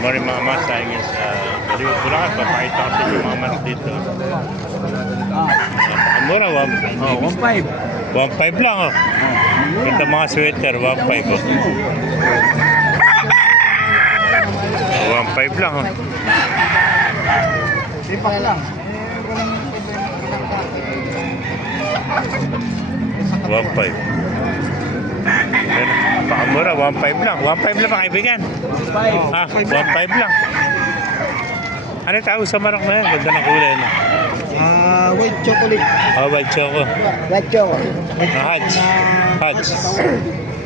Morning mga mas, tayo ngayon sa Baliwag, Bulacan. Papakita ko sa inyo mga manok dito. Mura, 1.5. 1.5 lang oh. Ganda mga sweater, 1.5 oh. 1.5 lang oh. Sipak lang. 1.5. Pakamura, 1.5 lang. 1.5 lang mga kaibigan. 5. Ah, 1.5 lang. Ano tawag sa manok na yan? Ganda ng kulay no? White chocolate. Ah, white choco. White chocolate. Hats. Hats.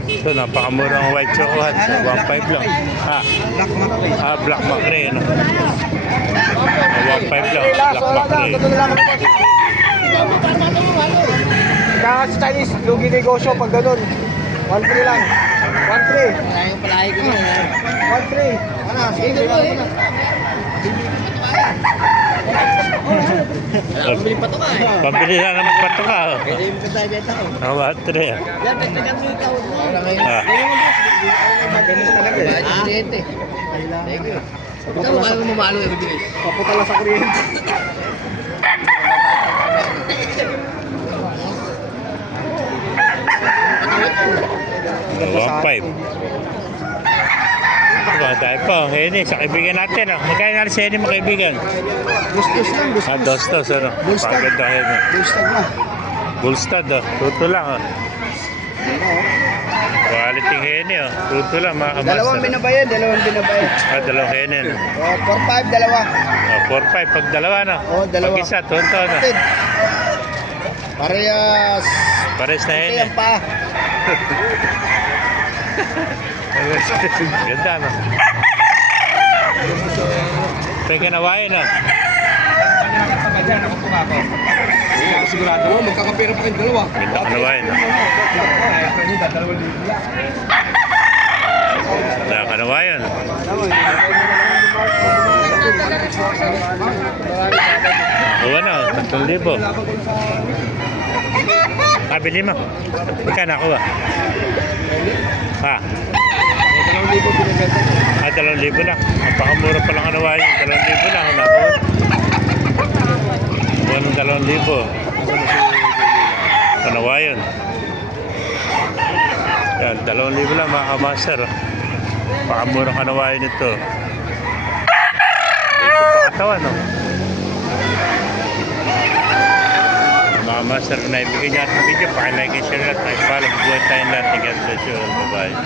Ito, napakamura ang white choco hats. 1.5 lang. Ah, Black mackerel. black mackerel. No? 1.5 lang. Black mackerel. Kaya sa Chinese, lugi negosyo pag ganun. 1.3 lang. 1.3. Ayong palahi ko na. 1.3. Ano? Sige mo eh. Pambili pa to ka eh. Pambili na naman pato ka. Oh. Pwede yung tayo beta ko. Ang battery. Yan, nagtagan mo yung tawad mo. Ah. Ganun talaga eh. Kuryente. Thank you. Ito mo, paano mo mamalo yung bilis? Paputala sa kuryente. Oh, 1.5. Diba, tayo po. Heni, sa kaibigan natin. Oh. Magkaya natin sa Heni, mga kaibigan. Bustos lang, bustos. Ah, dostos, ano? Bullstag. Paganda Heni. Bustos na. Bullstad, oh. Tuto lang, oh. Quality Heni, oh. Tuto lang, mga kamaster. Dalawang binabayad. Ah, dalawang Heni, no? 4.5, dalawa. Ah, 4.5 pag dalawa, no? Oh, dalawa. Pag isa, tonto, no? Parehas. Pares na Heni. Kaya pa. Ganda, no? Pwede nawain, no? Sigurado mo, magkakapira pa kayong dalawa. Ganda ka nawain, no? Ganda ka nawain. Nakuha na, 3,000. Bili mo. Magkano nakuha? Ha? 2,000 lang. Napakamura pa lang nawain. 2,000 lang. Nakuha. Nakuha ng 2,000. Panawayan. Yan, 2,000 lang mga kamaster. Pakamura kanawayan ito. Ito pa katawan, no? Mga master na ibigay niya at video, pakilike and share natin. Follow, buhay tayong lahat. God bless you all. Bye-bye.